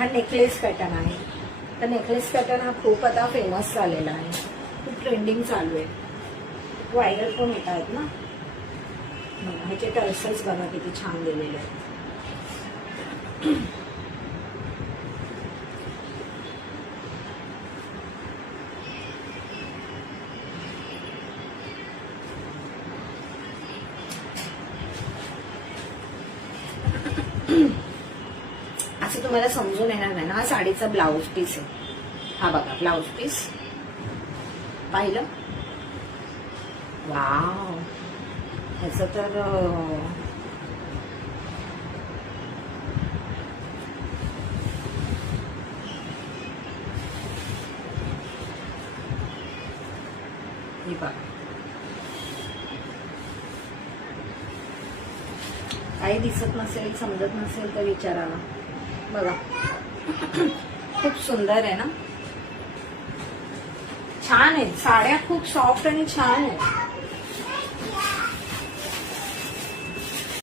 हा necklace pattern आहे. तर नेकलेस पॅटर्न हा खूप आता फेमस झालेला आहे, खूप ट्रेंडिंग चालू आहे, व्हायरल पण येत आहेत ना. ह्याचे टर्सल्स बघा किती छान दिलेले आहेत. असं तुम्हाला समजून येणार नाही ना. हा साडीचा ब्लाउज पीस आहे. हा बघा ब्लाउज पीस पाहिलं. वाव, ह्याचं तर हे बघा, काही दिसत नसेल, समजत नसेल तर विचारा ना. बघा खूप सुंदर आहे ना, छान आहे. साड्या खूप सॉफ्ट आणि छान आहे.